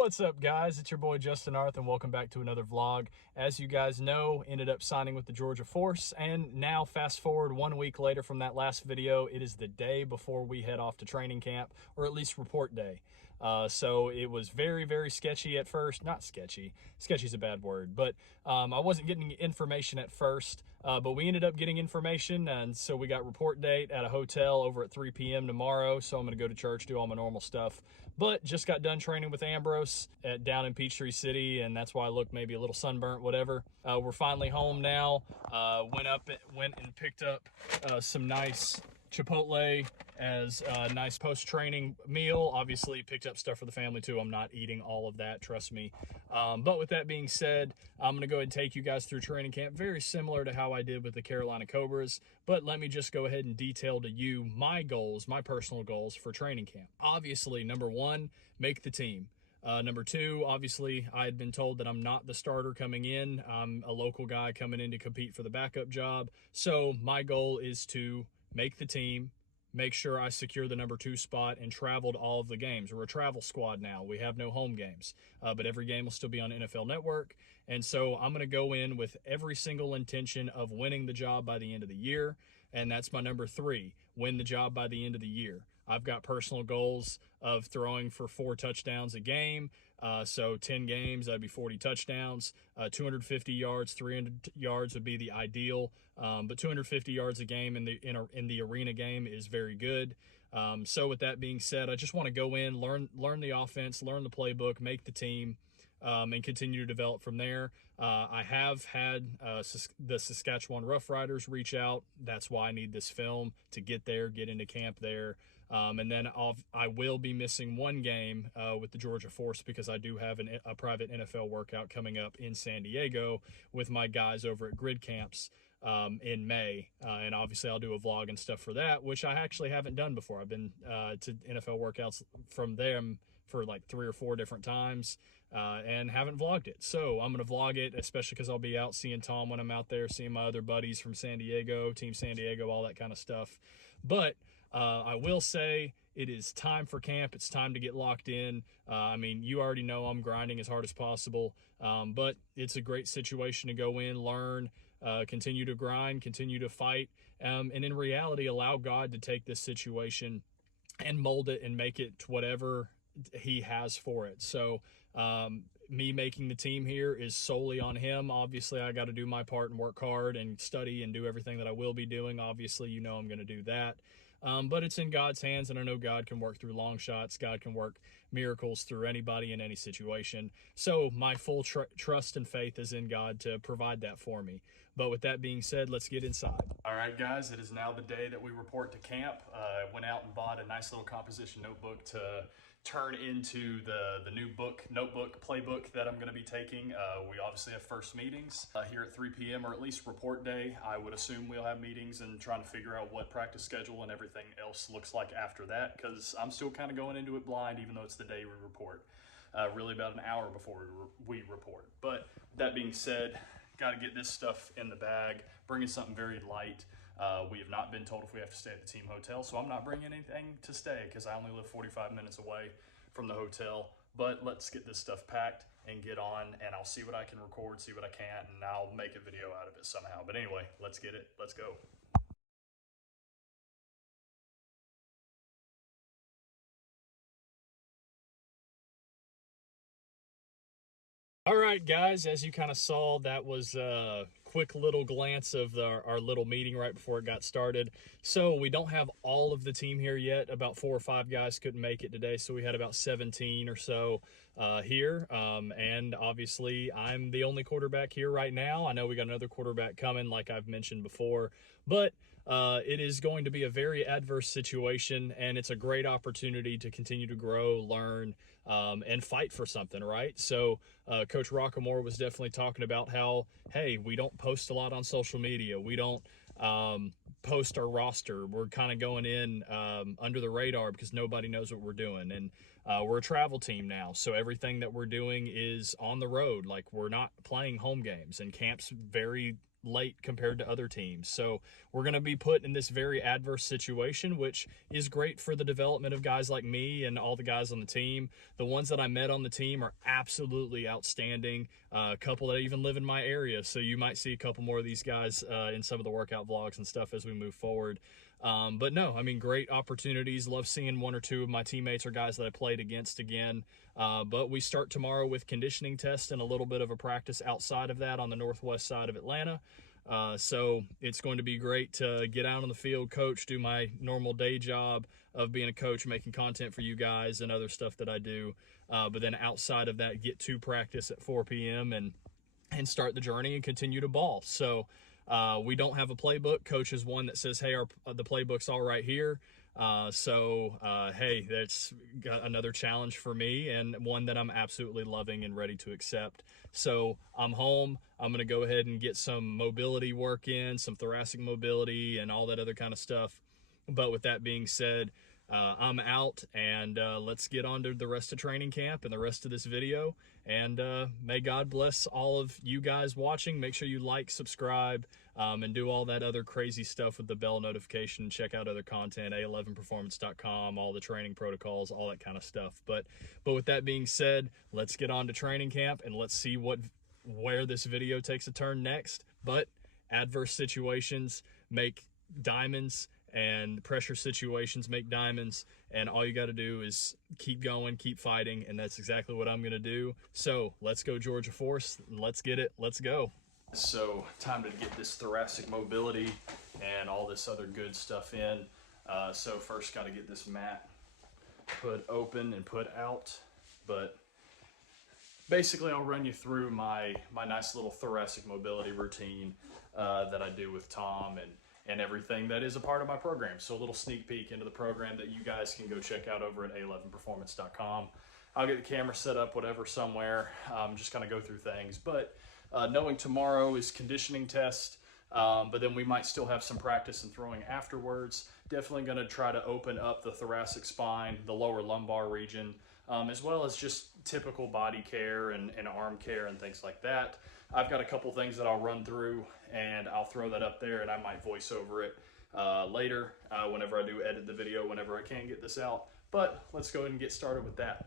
What's up, guys? It's your boy Justin Arth, and welcome back to another vlog. As you guys know, ended up signing with the Georgia Force, and now fast forward 1 week later from that last video, it is the day before we head off to training camp, or at least report day. So it was very, very sketchy at first. Not sketchy. Sketchy's a bad word, but I wasn't getting information at first. But we ended up getting information, and so we got report date at a hotel over at 3 p.m. tomorrow. So I'm going to go to church, do all my normal stuff. But just got done training with Ambrose down in Peachtree City, and that's why I look maybe a little sunburnt, whatever. We're finally home now. Went and picked up some nice Chipotle as a nice post-training meal. Obviously picked up stuff for the family too. I'm not eating all of that, trust me. But with that being said, I'm going to go ahead and take you guys through training camp, very similar to how I did with the Carolina Cobras. But let me just go ahead and detail to you my goals, my personal goals for training camp. Obviously, number one, make the team. Number two, obviously, I had been told that I'm not the starter coming in. I'm a local guy coming in to compete for the backup job. So my goal is to make the team, make sure I secure the number 2 spot, and travel to all of the games. We're a travel squad now. We have no home games, but every game will still be on NFL Network. And so I'm going to go in with every single intention of winning the job by the end of the year. And that's my number 3, win the job by the end of the year. I've got personal goals of throwing for 4 touchdowns a game. So 10 games, that'd be 40 touchdowns. 250 yards, 300 yards would be the ideal. But 250 yards a game in the arena game is very good. So with that being said, I just want to go in, learn the offense, learn the playbook, make the team, and continue to develop from there. I have had the Saskatchewan Roughriders reach out. That's why I need this film to get there, get into camp there. And then I will be missing 1 game with the Georgia Force because I do have a private NFL workout coming up in San Diego with my guys over at Grid Camps in May. And obviously I'll do a vlog and stuff for that, which I actually haven't done before. I've been to NFL workouts from them for like 3 or 4 different times and haven't vlogged it. So I'm going to vlog it, especially because I'll be out seeing Tom when I'm out there, seeing my other buddies from San Diego, Team San Diego, all that kind of stuff. But I will say it is time for camp. It's time to get locked in. I mean, you already know I'm grinding as hard as possible, but it's a great situation to go in, learn, continue to grind, continue to fight, and in reality, allow God to take this situation and mold it and make it to whatever he has for it. So me making the team here is solely on him. Obviously, I got to do my part and work hard and study and do everything that I will be doing. Obviously, you know I'm going to do that. But it's in God's hands, and I know God can work through long shots. God can work miracles through anybody in any situation. So my full trust and faith is in God to provide that for me. But with that being said, let's get inside. All right, guys, it is now the day that we report to camp. I went out and bought a nice little composition notebook to turn into the new notebook playbook that I'm going to be taking. We obviously have first meetings here at 3 p.m. or at least report day. I would assume we'll have meetings and trying to figure out what practice schedule and everything else looks like after that, because I'm still kind of going into it blind, even though it's the day we report. Really about an hour before we report. But that being said, got to get this stuff in the bag, bringing something very light. We have not been told if we have to stay at the team hotel, so I'm not bringing anything to stay because I only live 45 minutes away from the hotel. But let's get this stuff packed and get on, and I'll see what I can record, see what I can, and I'll make a video out of it somehow. But anyway, let's get it. Let's go. All right, guys, as you kind of saw, that was a quick little glance of our little meeting right before it got started. So we don't have all of the team here yet. About 4 or 5 guys couldn't make it today, so we had about 17 or so here. And obviously, I'm the only quarterback here right now. I know we got another quarterback coming, like I've mentioned before, but it is going to be a very adverse situation, and it's a great opportunity to continue to grow, learn, and fight for something, right? So Coach Rockamore was definitely talking about how, hey, we don't post a lot on social media. We don't post our roster. We're kind of going in under the radar because nobody knows what we're doing. And we're a travel team now, so everything that we're doing is on the road. Like, we're not playing home games, and camp's very late compared to other teams. So we're going to be put in this very adverse situation, which is great for the development of guys like me and all the guys on the team. The ones that I met on the team are absolutely outstanding. A couple that even live in my area, so you might see a couple more of these guys in some of the workout vlogs and stuff as we move forward. But no, I mean, great opportunities. Love seeing one or two of my teammates or guys that I played against again. But we start tomorrow with conditioning tests and a little bit of a practice outside of that on the northwest side of Atlanta. So it's going to be great to get out on the field, coach, do my normal day job of being a coach, making content for you guys and other stuff that I do. But then outside of that, get to practice at 4 p.m. and start the journey and continue to ball. So we don't have a playbook. Coach is one that says, hey, the playbook's all right here. Hey, that's got another challenge for me and one that I'm absolutely loving and ready to accept. So I'm home. I'm going to go ahead and get some mobility work in, some thoracic mobility and all that other kind of stuff. But with that being said, I'm out, and let's get on to the rest of training camp and the rest of this video. And may God bless all of you guys watching. Make sure you like, subscribe, and do all that other crazy stuff with the bell notification. Check out other content, A11performance.com, all the training protocols, all that kind of stuff. But with that being said, let's get on to training camp, and let's see where this video takes a turn next. But adverse situations make diamonds, and pressure situations make diamonds, and all you got to do is keep going, keep fighting, and that's exactly what I'm going to do. So let's go Georgia Force, let's get it, let's go. So time to get this thoracic mobility and all this other good stuff in. So first got to get this mat put open and put out, but basically I'll run you through my nice little thoracic mobility routine that I do with Tom and everything that is a part of my program. So a little sneak peek into the program that you guys can go check out over at A11performance.com. I'll get the camera set up, whatever, somewhere, just kind of go through things. But knowing tomorrow is conditioning test, but then we might still have some practice and throwing afterwards. Definitely going to try to open up the thoracic spine, the lower lumbar region, as well as just typical body care and arm care and things like that. I've got a couple things that I'll run through, and I'll throw that up there, and I might voice over it later whenever I do edit the video, whenever I can get this out. But let's go ahead and get started with that.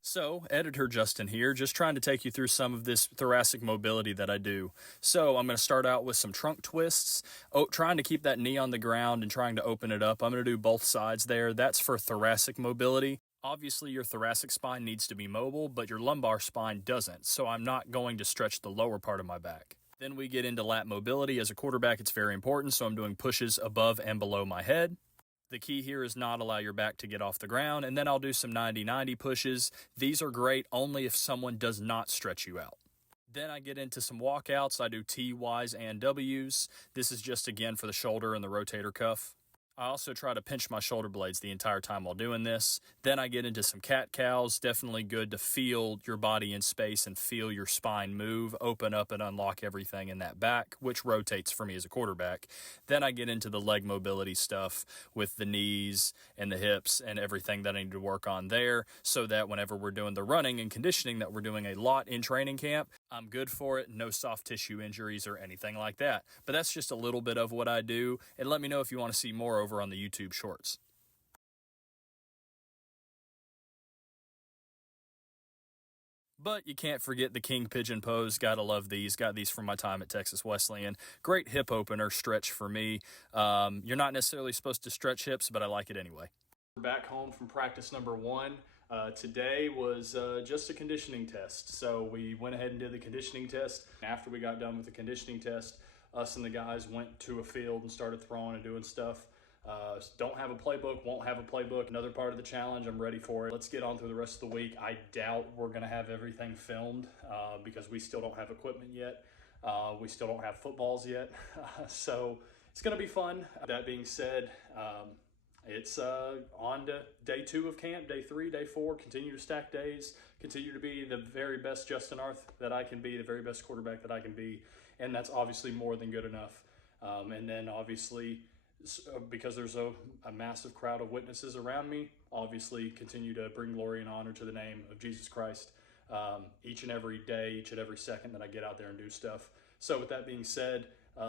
So, editor Justin here, just trying to take you through some of this thoracic mobility that I do. So, I'm going to start out with some trunk twists, trying to keep that knee on the ground and trying to open it up. I'm going to do both sides there. That's for thoracic mobility. Obviously, your thoracic spine needs to be mobile, but your lumbar spine doesn't, so I'm not going to stretch the lower part of my back. Then we get into lat mobility. As a quarterback, it's very important, so I'm doing pushes above and below my head. The key here is not allow your back to get off the ground, and then I'll do some 90-90 pushes. These are great only if someone does not stretch you out. Then I get into some walkouts. I do T, Ys, and Ws. This is just, again, for the shoulder and the rotator cuff. I also try to pinch my shoulder blades the entire time while doing this. Then I get into some cat-cows. Definitely good to feel your body in space and feel your spine move, open up and unlock everything in that back, which rotates for me as a quarterback. Then I get into the leg mobility stuff with the knees and the hips and everything that I need to work on there, so that whenever we're doing the running and conditioning that we're doing a lot in training camp, I'm good for it, no soft tissue injuries or anything like that. But that's just a little bit of what I do, and let me know if you want to see more over on the YouTube Shorts. But you can't forget the king pigeon pose. Gotta love these. Got these from my time at Texas Wesleyan. Great hip opener stretch for me. You're not necessarily supposed to stretch hips, but I like it anyway. We're back home from practice number 1. Today was just a conditioning test. So we went ahead and did the conditioning test. After we got done with the conditioning test, us and the guys went to a field and started throwing and doing stuff. Don't have a playbook, won't have a playbook. Another part of the challenge, I'm ready for it. Let's get on through the rest of the week. I doubt we're gonna have everything filmed because we still don't have equipment yet. We still don't have footballs yet. So it's gonna be fun. That being said, it's on to day 2 of camp, day 3, day 4, continue to stack days, continue to be the very best Justin Arth that I can be, the very best quarterback that I can be. And that's obviously more than good enough. And then obviously, because there's a massive crowd of witnesses around me, obviously continue to bring glory and honor to the name of Jesus Christ each and every day, each and every second that I get out there and do stuff. So with that being said,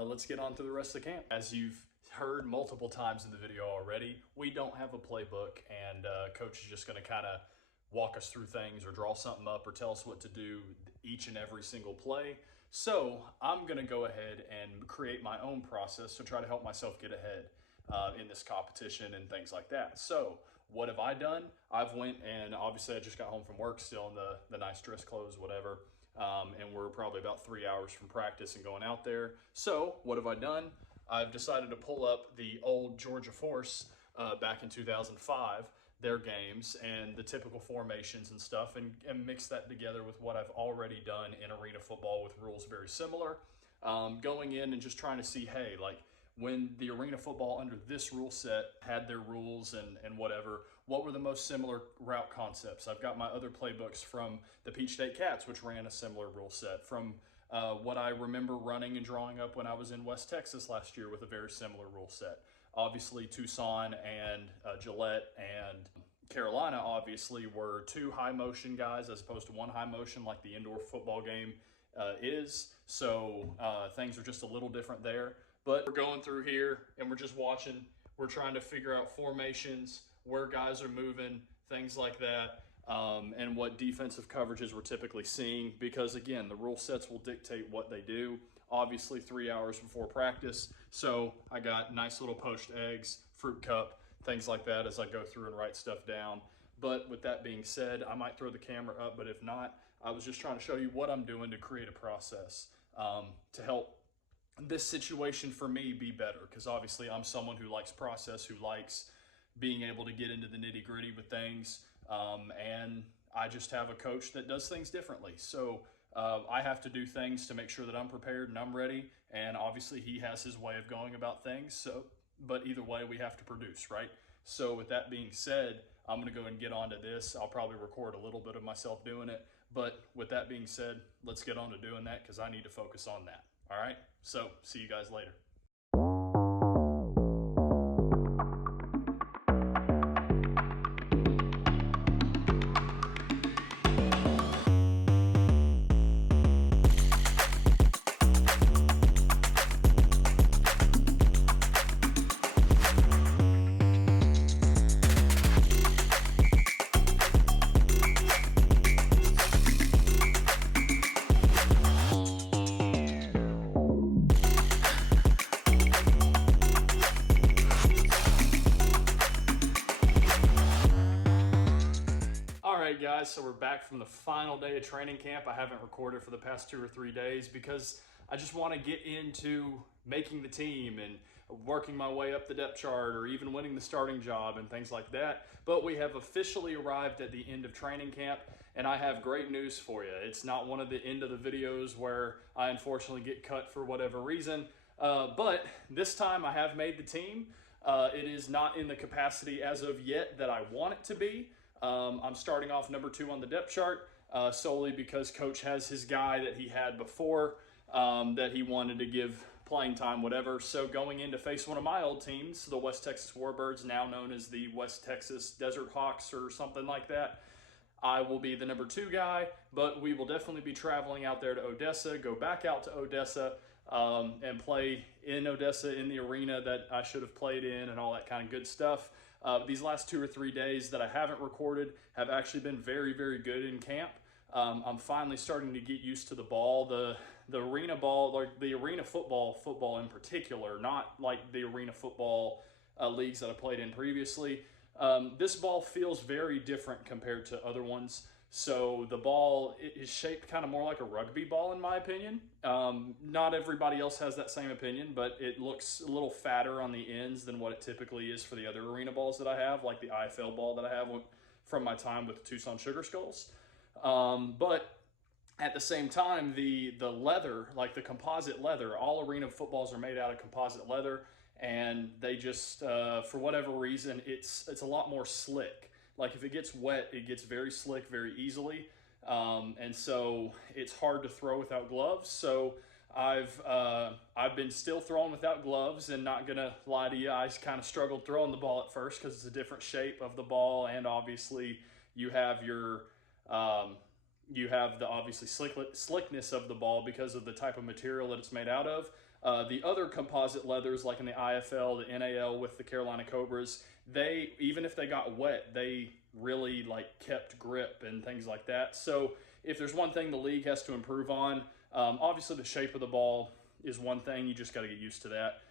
let's get on to the rest of the camp. As you've heard multiple times in the video already, we don't have a playbook, and coach is just going to kind of walk us through things or draw something up or tell us what to do each and every single play. So I'm going to go ahead and create my own process to try to help myself get ahead in this competition and things like that. So what have I done? I've went, and obviously I just got home from work still in the nice dress clothes, whatever. And we're probably about 3 hours from practice and going out there. So what have I done? I've decided to pull up the old Georgia Force back in 2005, their games and the typical formations and stuff, and mix that together with what I've already done in arena football with rules very similar. Going in and just trying to see, hey, like when the arena football under this rule set had their rules and whatever, what were the most similar route concepts? I've got my other playbooks from the Peach State Cats, which ran a similar rule set, from what I remember running and drawing up when I was in West Texas last year with a very similar rule set. Obviously, Tucson and Gillette and Carolina obviously were two high motion guys as opposed to one high motion like the indoor football game is. So things are just a little different there. But we're going through here and we're just watching. We're trying to figure out formations, where guys are moving, things like that, and what defensive coverages we're typically seeing. Because again, the rule sets will dictate what they do. Obviously 3 hours before practice. So I got nice little poached eggs, fruit cup, things like that as I go through and write stuff down. But with that being said, I might throw the camera up, but if not, I was just trying to show you what I'm doing to create a process to help this situation for me be better. Because obviously I'm someone who likes process, who likes being able to get into the nitty gritty with things. And I just have a coach that does things differently. So I have to do things to make sure that I'm prepared and I'm ready. And obviously he has his way of going about things. So, but either way, we have to produce, right? So with that being said, I'm going to go ahead and get onto this. I'll probably record a little bit of myself doing it. But with that being said, let's get on to doing that because I need to focus on that. All right. So see you guys later. Alright guys, so we're back from the final day of training camp. I haven't recorded for the past 2 or 3 days because I just want to get into making the team and working my way up the depth chart or even winning the starting job and things like that. But we have officially arrived at the end of training camp and I have great news for you. It's not one of the end of the videos where I unfortunately get cut for whatever reason. But this time I have made the team. It is not in the capacity as of yet that I want it to be. I'm starting off number 2 on the depth chart solely because coach has his guy that he had before that he wanted to give playing time, whatever. So going in to face one of my old teams, the West Texas Warbirds, now known as the West Texas Desert Hawks or something like that, I will be the number 2 guy, but we will definitely be traveling out there to Odessa, go back out to Odessa and play in Odessa in the arena that I should have played in and all that kind of good stuff. These last 2 or 3 days that I haven't recorded have actually been very, very good in camp. I'm finally starting to get used to the ball, the arena ball, like the arena football in particular, not like the arena football leagues that I played in previously. This ball feels very different compared to other ones. So the ball is shaped kind of more like a rugby ball in my opinion. Not everybody else has that same opinion, but it looks a little fatter on the ends than what it typically is for the other arena balls that I have, like the IFL ball that I have from my time with the Tucson Sugar Skulls. But at the same time, the leather, like the composite leather, all arena footballs are made out of composite leather, and they just, for whatever reason, it's a lot more slick. Like if it gets wet, it gets very slick very easily. And so it's hard to throw without gloves. So I've been still throwing without gloves, and not gonna lie to you, I kind of struggled throwing the ball at first because it's a different shape of the ball, and obviously you have your You have the obviously slickness of the ball because of the type of material that it's made out of. The other composite leathers, like in the IFL, the NAL with the Carolina Cobras, they, even if they got wet, they really like kept grip and things like that. So if there's one thing the league has to improve on, obviously the shape of the ball is one thing. You just got to get used to that.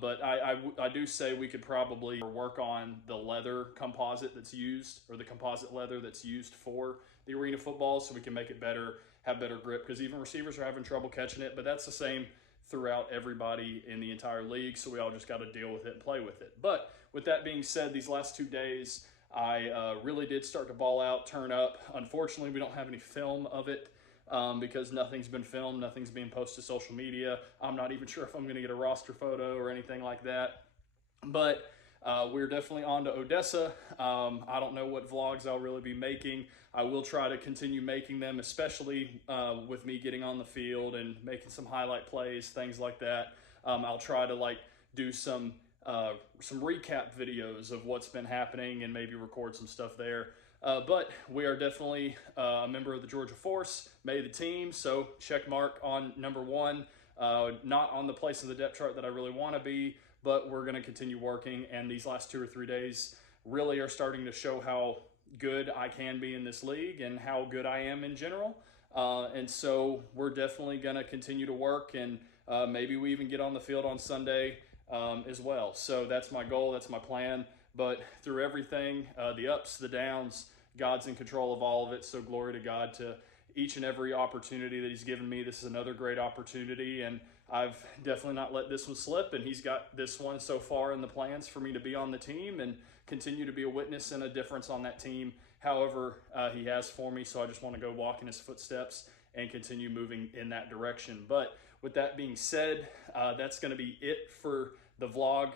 But I do say we could probably work on the leather composite that's used, or the composite leather that's used for the arena football, so we can make it better, have better grip, because even receivers are having trouble catching it. But that's the same throughout everybody in the entire league, so we all just got to deal with it and play with it. But with that being said, these last 2 days, I really did start to ball out, turn up. Unfortunately, we don't have any film of it. Because nothing's been filmed, nothing's being posted to social media. I'm not even sure if I'm going to get a roster photo or anything like that. But we're definitely on to Odessa. I don't know what vlogs I'll really be making. I will try to continue making them, especially with me getting on the field and making some highlight plays, things like that. I'll try to like do some recap videos of what's been happening and maybe record some stuff there. But we are definitely a member of the Georgia Force, made the team, so check mark on number 1. Not on the place of the depth chart that I really want to be, but we're going to continue working, and these last 2 or 3 days really are starting to show how good I can be in this league and how good I am in general. And so we're definitely going to continue to work, and maybe we even get on the field on Sunday as well. So that's my goal, that's my plan. But through everything, the ups, the downs, God's in control of all of it. So glory to God to each and every opportunity that he's given me. This is another great opportunity, and I've definitely not let this one slip. And he's got this one so far in the plans for me to be on the team and continue to be a witness and a difference on that team, however he has for me. So I just want to go walk in his footsteps and continue moving in that direction. But with that being said, that's going to be it for the vlog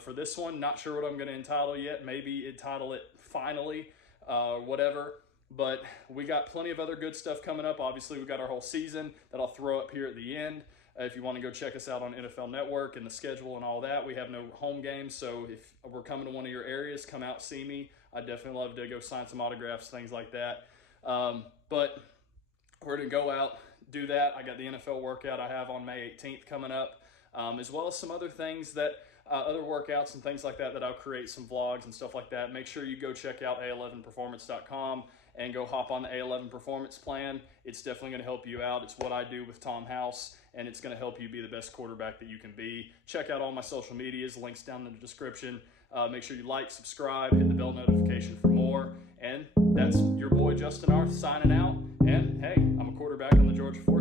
for this one. Not sure what I'm going to entitle yet. Maybe entitle it Finally, whatever. But we got plenty of other good stuff coming up. Obviously, we got our whole season that I'll throw up here at the end. If you want to go check us out on NFL Network and the schedule and all that, we have no home games. So if we're coming to one of your areas, come out, see me. I'd definitely love to go sign some autographs, things like that. But we're going to go out, do that. I got the NFL workout I have on May 18th coming up. As well as some other things that, other workouts and things like that, that I'll create some vlogs and stuff like that. Make sure you go check out A11Performance.com and go hop on the A11 Performance plan. It's definitely going to help you out. It's what I do with Tom House, and it's going to help you be the best quarterback that you can be. Check out all my social medias, links down in the description. Make sure you like, subscribe, hit the bell notification for more. And that's your boy Justin Arth signing out. And hey, I'm a quarterback on the Georgia Force.